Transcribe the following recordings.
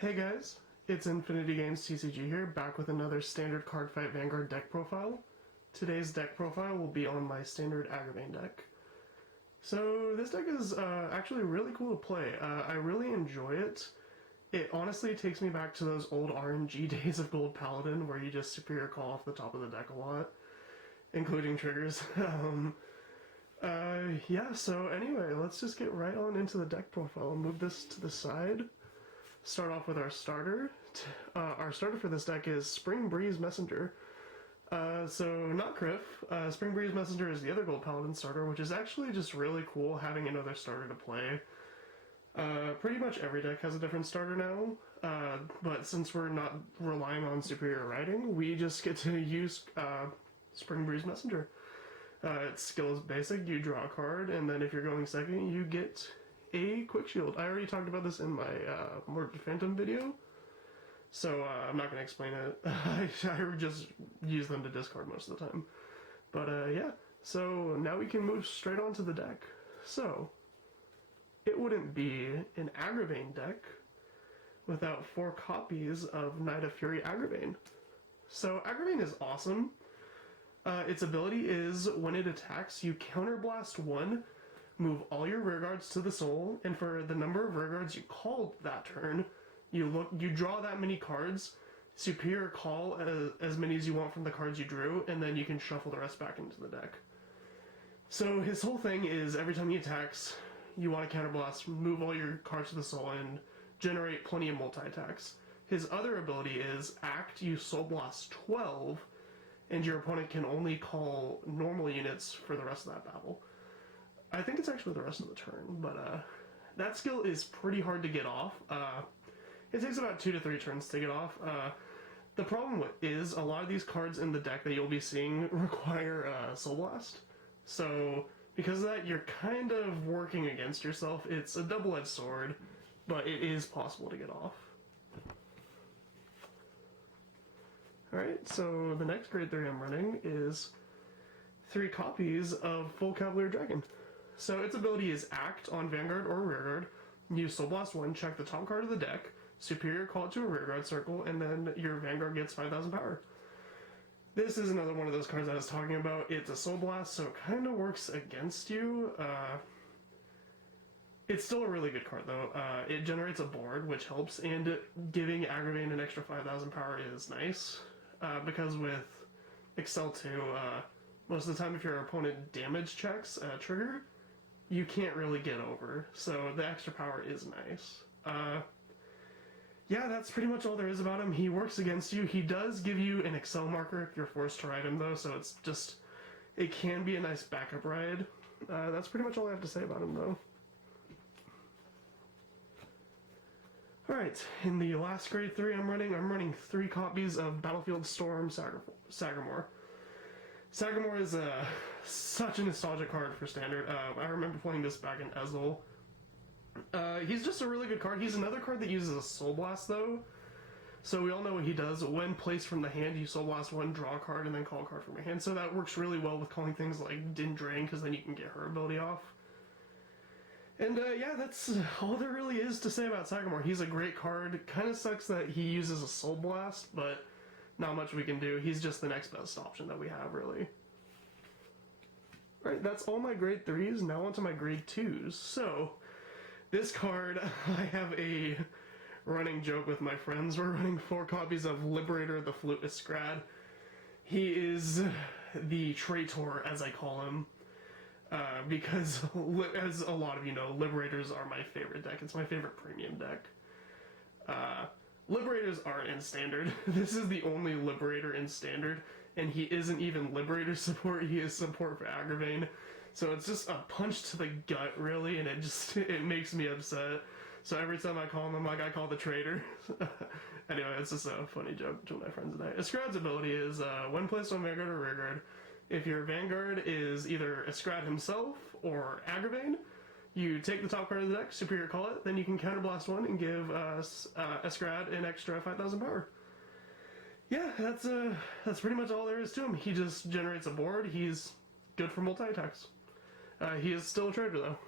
Hey guys, it's Infinity Games TCG here, back with another standard Cardfight Vanguard deck profile. Today's deck profile will be on my standard Agravain deck. So this deck is actually really cool to play. I really enjoy it. It honestly takes me back to those old RNG days of Gold Paladin where you just superior call off the top of the deck a lot, including triggers. Yeah, so anyway, let's just get right on into the deck profile. I'll move this to the side. Start off with our starter. Our starter for this deck is Spring Breeze Messenger. So not Criff. Spring Breeze Messenger is the other Gold Paladin starter, which is actually just really cool having another starter to play. Pretty much every deck has a different starter now, but since we're not relying on superior writing, we just get to use Spring Breeze Messenger. Its skill is basic, you draw a card, and then if you're going second, you get a quick shield. I already talked about this in my Mortal Phantom video, so I'm not going to explain it. I just use them to discard most of the time. But yeah, so now we can move straight on to the deck. So, it wouldn't be an Agravain deck without 4 copies of Knight of Fury Agravain. So Agravain is awesome. Its ability is, when it attacks, you counterblast 1, move all your rearguards to the soul, and for the number of rearguards you called that turn, you draw that many cards, superior call as many as you want from the cards you drew, and then you can shuffle the rest back into the deck. So his whole thing is, every time he attacks, you want to counterblast, move all your cards to the soul, and generate plenty of multi-attacks. His other ability is, act, you soul blast 12, and your opponent can only call normal units for the rest of that battle. I think it's actually the rest of the turn, but that skill is pretty hard to get off. It takes about 2 to 3 turns to get off. The problem is, a lot of these cards in the deck that you'll be seeing require Soul Blast. So, because of that, you're kind of working against yourself. It's a double-edged sword, but it is possible to get off. Alright, so the next grade 3 I'm running is 3 copies of full Cavalier Dragon. So its ability is Act on Vanguard or Rearguard. You Soul Blast 1, check the top card of the deck, superior call it to a Rearguard circle, and then your Vanguard gets 5,000 power. This is another one of those cards I was talking about. It's a Soul Blast, so it kind of works against you. It's still a really good card, though. It generates a board, which helps, and giving Agravain an extra 5,000 power is nice. Because with Excel 2, most of the time if your opponent damage checks a trigger, you can't really get over. So the extra power is nice. Yeah, that's pretty much all there is about him. He works against you. He does give you an Excel marker if you're forced to ride him, though, so it's just... it can be a nice backup ride. That's pretty much all I have to say about him, though. Alright, in the last grade 3 I'm running 3 copies of Battlefield Storm Sagamore. Sagamore is such a nostalgic card for Standard. I remember playing this back in Ezel. He's just a really good card. He's another card that uses a Soul Blast, though. So we all know what he does. When placed from the hand, you Soul Blast 1, draw a card, and then call a card from your hand. So that works really well with calling things like Dendrine, because then you can get her ability off. And yeah, that's all there really is to say about Sagamore. He's a great card. Kind of sucks that he uses a Soul Blast, but not much we can do. He's just the next best option that we have, really. Alright, that's all my grade 3s. Now onto my grade 2s. So, this card, I have a running joke with my friends. We're running 4 copies of Liberator the Flute Scrad. He is the traitor, as I call him. Because, as a lot of you know, Liberators are my favorite deck. It's my favorite premium deck. Liberators aren't in Standard. This is the only Liberator in Standard, and he isn't even Liberator support, he is support for Agravain. So it's just a punch to the gut, really, and it makes me upset. So every time I call him, I'm like, I call the traitor. Anyway, it's just a funny joke to my friends tonight. Scrad's ability is, when placed on Vanguard or Rearguard, if your Vanguard is either Scrad himself or Agravain, you take the top card of the deck, superior call it, then you can counterblast 1 and give Scrad an extra 5,000 power. Yeah, that's pretty much all there is to him. He just generates a board. He's good for multi-attacks. He is still a traitor, though.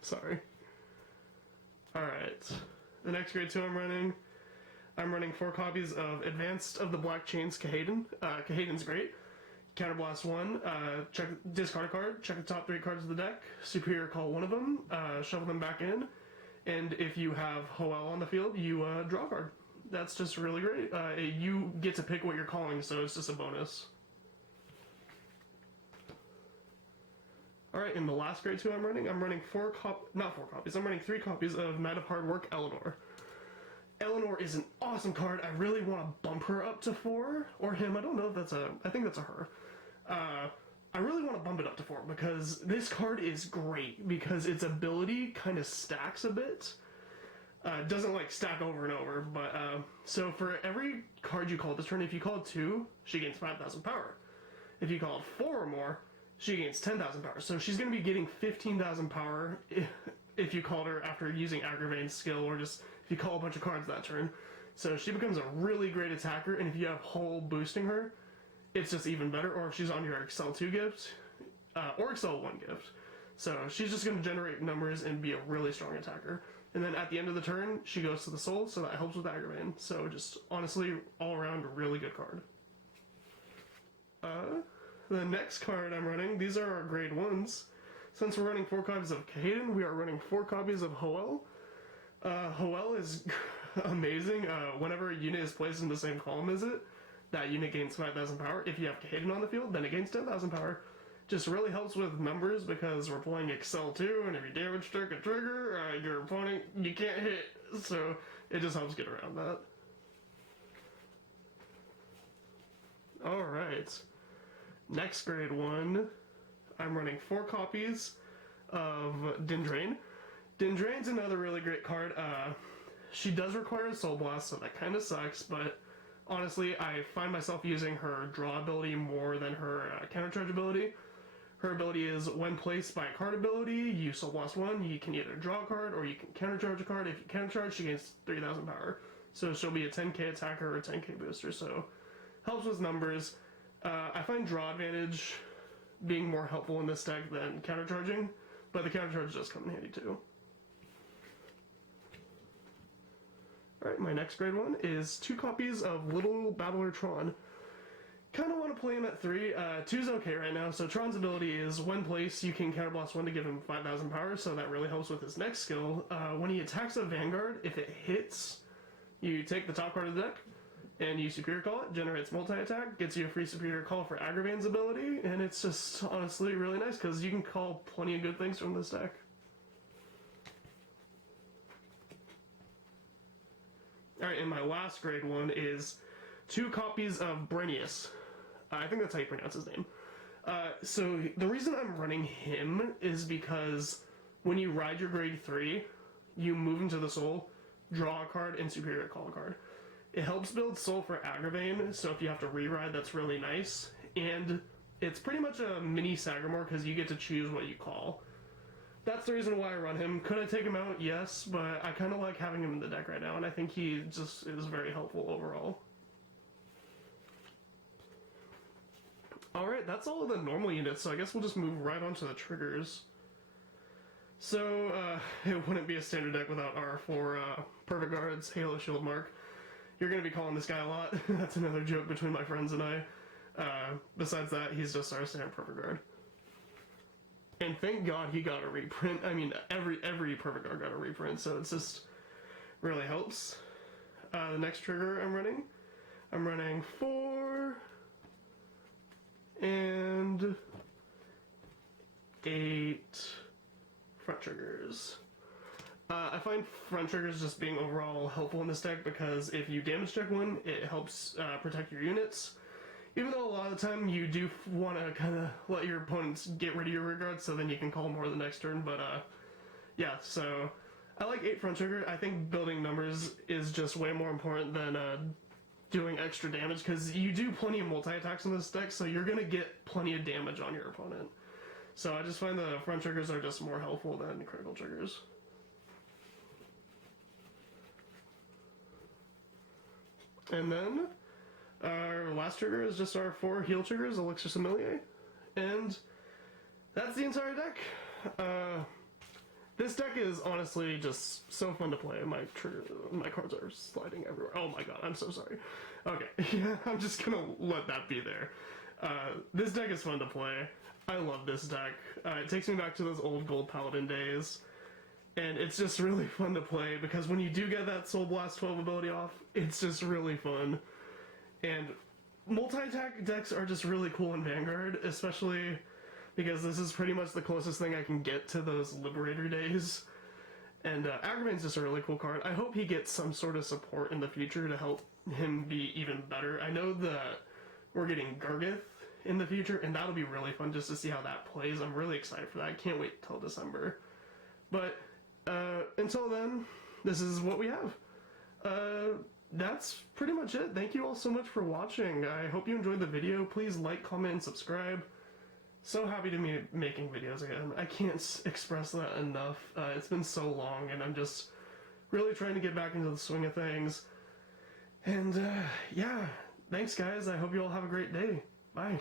Sorry. Alright. The next grade 2 I'm running 4 copies of Advanced of the Black Chains Kahadan. Kahadan's great. Counterblast 1, discard a card, check the top 3 cards of the deck, superior call one of them, shuffle them back in, and if you have Hoel on the field, you draw a card. That's just really great. You get to pick what you're calling, so it's just a bonus. Alright, in the last grade 2 I'm running 3 copies of Night of Hard Work Eleanor. Eleanor is an awesome card. I really want to bump her up to 4, or him, I don't know if that's I think that's a her. I really want to bump it up to 4 because this card is great because its ability kind of stacks a bit. Doesn't like stack over and over, but so for every card you call this turn, if you call 2, she gains 5,000 power. If you called 4 or more, she gains 10,000 power. So she's going to be getting 15,000 power if you called her after using Agravain's skill, or just if you call a bunch of cards that turn. So she becomes a really great attacker, and if you have Hoel boosting her, it's just even better. Or if she's on your Excel 2 gift, or Excel 1 gift. So she's just going to generate numbers and be a really strong attacker. And then at the end of the turn, she goes to the soul, so that helps with Agravain. So just, honestly, all around, a really good card. The next card I'm running, these are our grade 1s. Since we're running 4 copies of Kahadan, we are running 4 copies of Hoel. Hoel is amazing. Whenever a unit is placed in the same column as it, that unit gains 5,000 power. If you have Kahadan on the field, then it gains 10,000 power. Just really helps with numbers because we're playing Excel 2, and if you damage check a trigger, your opponent, you can't hit. So it just helps get around that. Alright. Next grade 1, I'm running 4 copies of Dendrine. Dendrine's another really great card. She does require a Soul Blast, so that kind of sucks, but honestly, I find myself using her draw ability more than her countercharge ability. Her ability is, when placed by a card ability, you Soul Blast 1, you can either draw a card or you can countercharge a card. If you countercharge, she gains 3,000 power. So she'll be a 10k attacker or a 10k booster, so helps with numbers. I find draw advantage being more helpful in this deck than countercharging, but the countercharge does come in handy too. Alright, my next grade 1 is 2 copies of Little Battler Tron. Kind of want to play him at 3. 2's okay right now, so Tron's ability is, when placed, you can counterblast 1 to give him 5,000 power, so that really helps with his next skill. When he attacks a Vanguard, if it hits, you take the top card of the deck, and you superior call it, generates multi-attack, gets you a free superior call for Agravain's ability, and it's just honestly really nice because you can call plenty of good things from this deck. Alright, and my last grade 1 is 2 copies of Brainias. I think that's how you pronounce his name. So the reason I'm running him is because when you ride your grade 3, you move into the soul, draw a card, and superior call a card. It helps build soul for Agravain, so if you have to re-ride, that's really nice. And it's pretty much a mini Sagamore because you get to choose what you call. That's the reason why I run him. Could I take him out? Yes, but I kind of like having him in the deck right now, and I think he just is very helpful overall. Alright, that's all of the normal units, so I guess we'll just move right on to the triggers. So, it wouldn't be a standard deck without our 4 Perfect Guards, Halo, Shield, Mark. You're going to be calling this guy a lot. That's another joke between my friends and I. Besides that, he's just our standard Perfect Guard. And thank God he got a reprint. I mean, every Perfect Guard got a reprint, so it just really helps. The next trigger I'm running 4 and 8 front triggers. I find front triggers just being overall helpful in this deck because if you damage check one, it helps protect your units. Even though a lot of the time you do want to kind of let your opponents get rid of your rear guard so then you can call more the next turn, but yeah, so I like 8 front trigger. I think building numbers is just way more important than doing extra damage because you do plenty of multi-attacks in this deck, so you're going to get plenty of damage on your opponent. So I just find the front triggers are just more helpful than critical triggers. And then our last trigger is just our 4 heal triggers, Elixir Sommelier, and that's the entire deck. this deck is honestly just so fun to play. My cards are sliding everywhere. Oh my god, I'm so sorry. Okay, yeah, I'm just gonna let that be there. This deck is fun to play. I love this deck. It takes me back to those old gold Paladin days. And it's just really fun to play because when you do get that Soul Blast 12 ability off, it's just really fun. And multi-attack decks are just really cool in Vanguard, especially because this is pretty much the closest thing I can get to those Liberator days. And Agravain's just a really cool card. I hope he gets some sort of support in the future to help him be even better. I know that we're getting Gargith in the future, and that'll be really fun just to see how that plays. I'm really excited for that. I can't wait till December. But until then, this is what we have. That's pretty much it. Thank you all so much for watching. I hope you enjoyed the video. Please like, comment, and subscribe. So happy to be making videos again. I can't express that enough. It's been so long, and I'm just really trying to get back into the swing of things. And yeah, thanks guys. I hope you all have a great day. Bye.